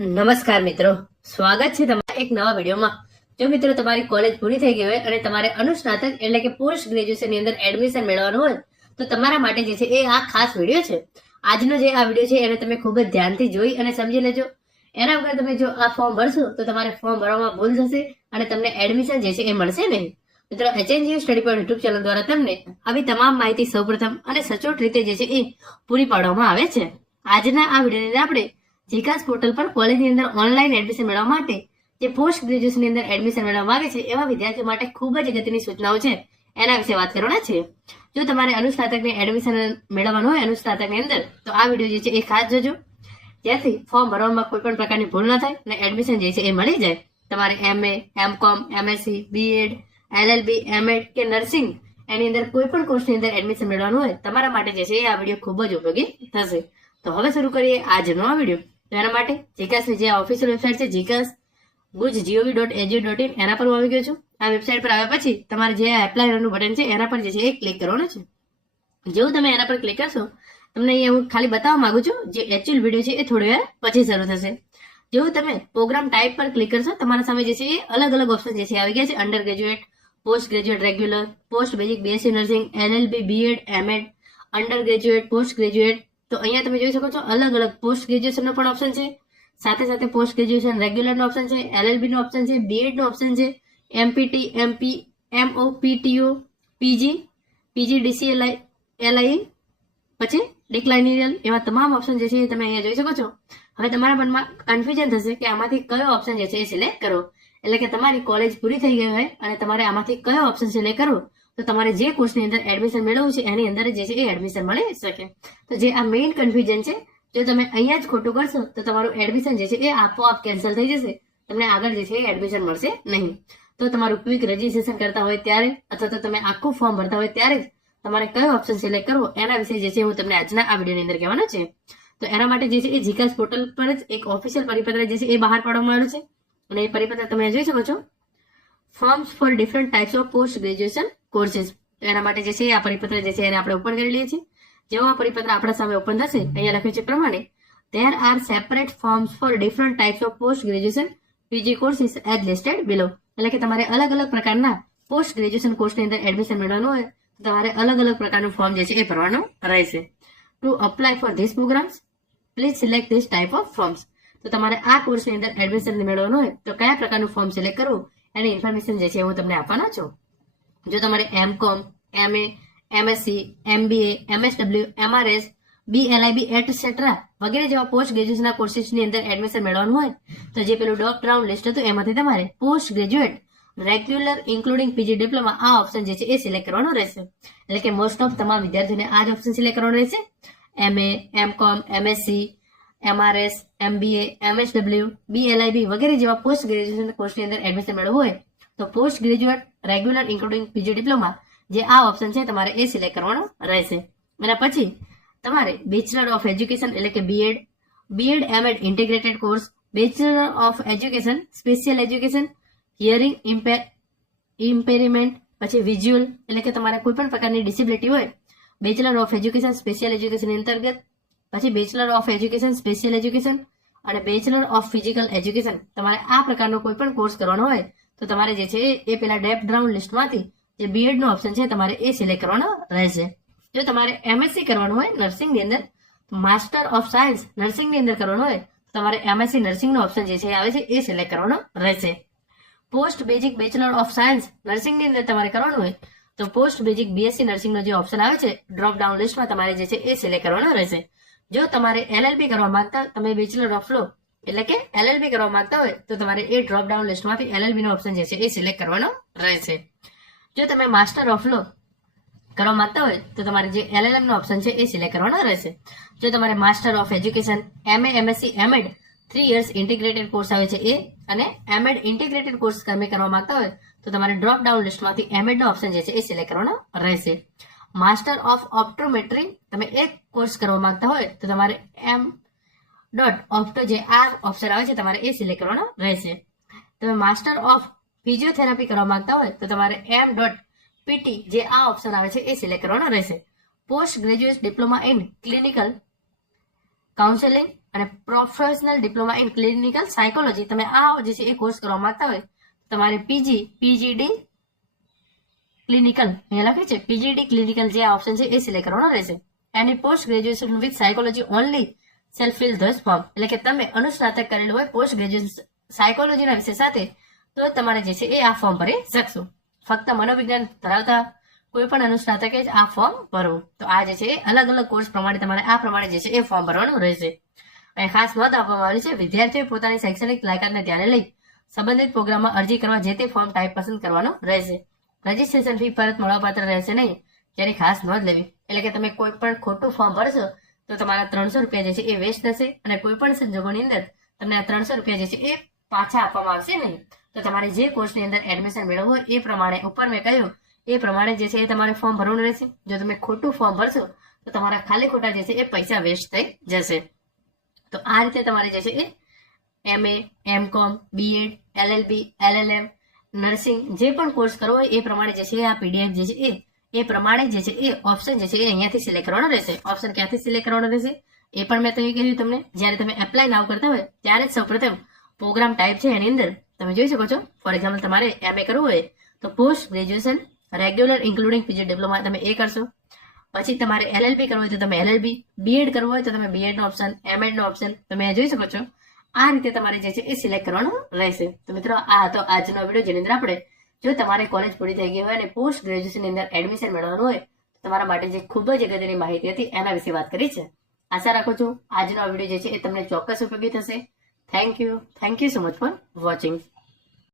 નમસ્કાર મિત્રો. સ્વાગત છે તમારા એક નવા વિડીયોમાં. જો મિત્રો તમારી કોલેજ પૂરી થઈ ગઈ હોય અને તમારે અનુસ્નાતક એટલે કે પોસ્ટ ગ્રેજ્યુએશનની અંદર એડમિશન મેળવવાનું હોય, તો તમારા માટે જે છે એ આ ખાસ વીડિયો છે. આજનો જે આ વીડિયો છે એને તમે ખૂબ જ ધ્યાનથી જોઈ અને સમજી લેજો. એના વગર તમે જો આ ફોર્મ ભરશો, તો તમારે ફોર્મ ભરવામાં ભૂલ જશે અને તમને એડમિશન જે છે એ મળશે નહીં. મિત્રો, એચએનજીયુ સ્ટડી પર યુટ્યુબ ચેનલ દ્વારા તમને આવી તમામ માહિતી સૌપ્રથમ અને સચોટ રીતે જે છે એ પૂરી પાડવામાં આવે છે. આજના આ વિડીયોની આપણે જીકાસ પોર્ટલ પર કોલેજની અંદર ઓનલાઈન એડમિશન મેળવવા માટે જે પોસ્ટ ગ્રેજ્યુએશનની અંદર એડમિશન મેળવવા માંગે છે, એવા વિદ્યાર્થીઓ માટે ખૂબ જ અગત્યની સૂચનાઓ છે. એના વિશે વાત કરવાના છે. જો તમારે અનુસ્નાતકની એડમિશન મેળવવાનું હોય, અનુસ્નાતકની અંદર, તો આ વીડિયો જે છે એ ખાસ જોજો. જેથી ફોર્મ ભરવામાં કોઈ પણ પ્રકારની ભૂલ ન થાય અને એડમિશન જે છે એ મળી જાય. તમારે MA M Com MSc, BEd, LLB, MEd કે નર્સિંગ એની અંદર કોઈ પણ કોર્સની અંદર એડમિશન મેળવવાનું હોય, તમારા માટે જે છે એ આ વીડિયો ખૂબ જ ઉપયોગી થશે. તો હવે શરૂ કરીએ આજનો આ વીડિયો. તો એના માટે જીકાસની જે ઓફિશિયલ વેબસાઇટ છે, જીકાસ ગુજ જીઓવી ડોટ એજીઓ ડોટ ઇન એના પર હું આવી ગયો છું. આ વેબસાઇટ પર આવ્યા પછી તમારે જે એપ્લાયનું બટન છે, એના પર જે છે એ ક્લિક કરવાનું છે. જેવું તમે એના પર ક્લિક કરશો, તમને અહીંયા હું ખાલી બતાવવા માંગુ છું, જે એકચ્યુઅલ વીડિયો છે એ થોડી વાર પછી શરૂ થશે. જેવું તમે પ્રોગ્રામ ટાઈપ પર ક્લિક કરશો, તમારા સામે જે છે એ અલગ અલગ ઓપ્શન જે છે આવી ગયા છે. Under graduate post graduate regular post basic BSc nursing LLB BEd MEd under graduate post graduate તો અહીંયા તમે જોઈ શકો છો, અલગ અલગ પોસ્ટ ગ્રેજ્યુએશનનો પણ ઓપ્શન છે. સાથે સાથે પોસ્ટ ગ્રેજ્યુએશન રેગ્યુલરનો ઓપ્શન છે એલએલબી નો ઓપ્શન છે બીએડ નો ઓપ્શન છે MPT MP MO PTO PG PG DCLI LI પછી ડિક્લાઇનિયલ એવા તમામ ઓપ્શન જે છે એ તમે અહીંયા જોઈ શકો છો. હવે તમારા મનમાં કન્ફ્યુઝન થશે કે આમાંથી કયો ઓપ્શન જે છે એ સિલેક્ટ કરો. એટલે કે તમારી કોલેજ પૂરી થઈ ગઈ હોય અને તમારે આમાંથી કયો ઓપ્શન સિલેક્ટ કરવો. તો તમારે જે કોર્સની અંદર એડમિશન મેળવવું છે, એની અંદર જે છે એ એડમિશન મળી શકે. તો જે આ મેઇન કન્ફ્યુઝન છે, જો તમે અહીંયા જ ખોટું કરશો, તો તમારું એડમિશન જે છે એ આપોઆપ કેન્સલ થઈ જશે. તમને આગળ જે છે એ એડમિશન મળશે નહીં. તો તમારું ક્વિક રજીસ્ટ્રેશન કરતા હોય ત્યારે, અથવા તો તમે આખું ફોર્મ ભરતા હોય ત્યારે જ તમારે કયો ઓપ્શન સિલેક્ટ કરવો, એના વિશે જે છે હું તમને આજના આ વિડીયોની અંદર કહેવાનો છે. તો એના માટે જે છે એ જીકાસ પોર્ટલ પર જ એક ઓફિશિયલ પરિપત્ર જે છે એ બહાર પાડવામાં આવ્યું છે. અને એ પરિપત્ર તમે જોઈ શકો છો. Forms for different types of post graduation તો એના માટે જે છે, આ પરિપત્ર જે છે, એને આપણે ઓપન કરી લઈએ છીએ. જેવો આ પરિપત્ર આપણા સામે ઓપન થશે, અહીંયા લખ્યું છે પ્રમાણે, there are separate forms for different types of post graduation PG courses as listed below એટલે કે તમારે અલગ અલગ પ્રકારના પોસ્ટ ગ્રેજ્યુએશન કોર્સની અંદર એડમિશન મેળવવાનું હોય, તો તમારે અલગ અલગ પ્રકારનું ફોર્મ જે છે, એ ભરવાનું રહેશે. To apply for this programs please select this type of forms તો તમારે આ કોર્સની અંદર એડમિશન મેળવવાનું હોય, તો કયા પ્રકારનું ફોર્મ સિલેક્ટ કરવું, એની ઇન્ફોર્મેશન જે છે, હું તમને આપવાનો છું. જો તમારે M Com MA MSc MBA MSW MRS BLIB etcetera વગેરે જેવા પોસ્ટ ગ્રેજ્યુએશનના કોર્સિસની અંદર એડમિશન મેળવવાનું હોય, તો જે પેલું ડ્રોપ ડાઉન લિસ્ટ હતું એમાંથી તમારે post graduate regular including PG diploma આ ઓપ્શન જે છે એ સિલેક્ટ કરવાનો રહેશે. એટલે કે મોસ્ટ ઓફ તમામ વિદ્યાર્થીઓને આ જ ઓપ્શન સિલેક્ટ કરવાનો રહેશે. MA M Com MSc MRS MBA MSW BLIB વગેરે જેવા પોસ્ટ ગ્રેજ્યુએશન કોર્સની અંદર એડમિશન મેળવવું હોય તો post graduate regular including PG diploma જે આ ઓપ્શન છે તમારે એ સિલેક્ટ કરવાનો રહેશે. અને પછી તમારે બેચલર ઓફ એજ્યુકેશન એટલે કે BEd BEd MEd integrated course bachelor of education special education hearing impairment પછી વિઝ્યુઅલ એટલે કે તમારે કોઈ પણ પ્રકારની ડિસેબિલિટી હોય bachelor of education special education અંતર્ગત, પછી bachelor of education special education અને બેચલર ઓફ ફિઝિકલ એજ્યુકેશન તમારે આ પ્રકારનો કોઈ પણ કોર્સ કરવાનો હોય તો તમારે જે છે એ પેલા ડેપ ડાઉન લિસ્ટમાંથી જે બીએડ નો ઓપ્શન છે તમારે એ સિલેક્ટ કરવાનો રહેશે. જો તમારે એમએસસી કરવાનું હોય નર્સિંગની અંદર માસ્ટર ઓફ સાયન્સ નર્સિંગની અંદર કરવાનું હોય તમારે એમએસસી નર્સિંગનો ઓપ્શન જે છે આવે છે, એ સિલેક્ટ કરવાનો રહેશે. Post basic bachelor of science નર્સિંગની અંદર તમારે કરવાનું હોય, તો પોસ્ટ બેઝિક બીએસસી નર્સિંગનો જે ઓપ્શન આવે છે ડ્રોપ ડાઉન લિસ્ટમાં તમારે જે છે એ સિલેક્ટ કરવાનો રહેશે. જો તમારે એલએલબી કરવા માંગતા તમે બેચલર ઓફ લો એટલે કે એલએલબી કરવા માંગતા હોય તો તમારે એ ડ્રોપ ડાઉન લિસ્ટમાંથી એલએલબી નો ઓપ્શન જે છે એ સિલેક્ટ કરવાનો રહેશે. જો તમે માસ્ટર ઓફ લો કરવા માંગતા હોય તો તમારે જે એલએલએમ નો ઓપ્શન છે એ સિલેક્ટ કરવાનો રહેશે. જો તમારે master of education MA MSc MEd three years integrated course આવે છે એ અને એમએડ ઇન્ટિગ્રેટેડ કોર્સ તમે કરવા માંગતા હોય તો તમારે ડ્રોપ ડાઉન લિસ્ટમાંથી એમએડ નો ઓપ્શન જે છે એ સિલેક્ટ કરવાનો રહેશે. માસ્ટર ઓફ ઓપ્ટોમેટ્રી તમે એક કોર્સ કરવા માંગતા હોય તો તમારે એમ ડોટ ઓપ્ટો જે આ ઓપ્શન આવે છે, તમારે એ સિલેક્ટ કરવાનો રહેશે. તમે માસ્ટર ઓફ ફિઝિયોથેરાપી કરવા માંગતા હોય, તો તમારે એમ ડોટ પીટી જે આ ઓપ્શન આવે છે, એ સિલેક્ટ કરવાનો રહેશે. Post graduate diploma in clinical counselling અને professional diploma in clinical psychology તમે આ જે છે, એ કોર્સ કરવા માંગતા હોય તમારે પીજી પીજીડી ક્લિનિકલ અહીંયા લખ્યું છે પીજીડી ક્લિનિકલ જે ઓપ્શન છે, એ સિલેક્ટ કરવાનો રહેશે. એની post graduation with psychology only self fill the form એટલે કે તમે અનુસ્નાતક કરેલું હોય પોસ્ટ ગ્રેજ્યુએશન સાયકોલોજીના વિષય સાથે, તો તમારે જે છે એ આ ફોર્મ ભરી શકશો. ફક્ત મનોવિજ્ઞાન ધરાવતા કોઈ પણ અનુસ્નાતકે જ આ ફોર્મ ભરવું. તો આ જે છે એ અલગ અલગ કોર્સ પ્રમાણે તમારે આ પ્રમાણે જે છે એ ફોર્મ ભરવાનું રહેશે. અહીં ખાસ નોંધ આપવામાં આવી છે, વિદ્યાર્થીઓ પોતાની શૈક્ષણિક લાયકાતને ધ્યાને લઈ સંબંધિત પ્રોગ્રામમાં અરજી કરવા જે તે ફોર્મ ટાઈપ પસંદ કરવાનો રહેશે. રજીસ્ટ્રેશન ફી પરત મળવાપાત્ર રહેશે નહીં. જેની ખાસ નોંધ લેવી. એટલે કે તમે કોઈ પણ ખોટું ફોર્મ ભરશો તો તમારા ત્રણસો રૂપિયા જે છે એ વેસ્ટ થશે અને કોઈ પણ સંજોગોની અંદર તમને આ ત્રણસો રૂપિયા જે છે એ પાછા આપવામાં આવશે નહીં. તો તમારે જે કોર્સની અંદર એડમિશન મેળવવું હોય એ પ્રમાણે ઉપર મેં કહ્યું, એ પ્રમાણે જે છે એ તમારે ફોર્મ ભરવાનું રહેશે. જો તમે ખોટું ફોર્મ ભરશો, તો તમારા ખાલી ખોટા જે છે એ પૈસા વેસ્ટ થઈ જશે. તો આ રીતે તમારે જે છે એ એમએ એમ કોમ બીએડ એલએલબી એલએલએમ નર્સિંગ જે પણ કોર્સ કરવો હોય એ પ્રમાણે જે છે આ પીડીએફ જે છે એ એ પ્રમાણે જે છે એ ઓપ્શન જે છે એ અહીંયાથી સિલેક્ટ કરવાનો રહેશે. ઓપ્શન ક્યાંથી સિલેક્ટ કરવાનો રહેશે? એ પણ મેં તમે કહ્યું તમને. જ્યારે તમે એપ્લાય નાવ કરતા હોય, ત્યારે જ સૌપ્રથમ પ્રોગ્રામ ટાઈપ છે એની અંદર તમે જોઈ શકો છો. ફોર એક્ઝામ્પલ તમારે એમએ કરવું હોય, તો post graduation regular including PG diploma તમે એ કરશો. પછી તમારે એલએલબી કરવું હોય, તો તમે એલએલબી બીએડ કરવું હોય, તો તમે બીએડ નો ઓપ્શન એમએડ નો ઓપ્શન તમે જોઈ શકો છો. આ રીતે તમારે જે છે એ સિલેક્ટ કરવાનું રહેશે. તો મિત્રો, આ હતો આજનો વીડિયો જેની અંદર આપણે જો તમારે કોલેજ પૂરી થઈ ગઈ હોય અને પોસ્ટ ગ્રેજ્યુએશનની અંદર એડમિશન મેળવવાનું હોય, તો તમારા માટે જે ખૂબ જ અગત્યની માહિતી હતી, એના વિશે વાત કરી છે. આશા રાખું છું, આજનો આ વીડિયો જે છે એ તમને ચોક્કસ ઉપયોગી થશે. Thank you thank you so much for watching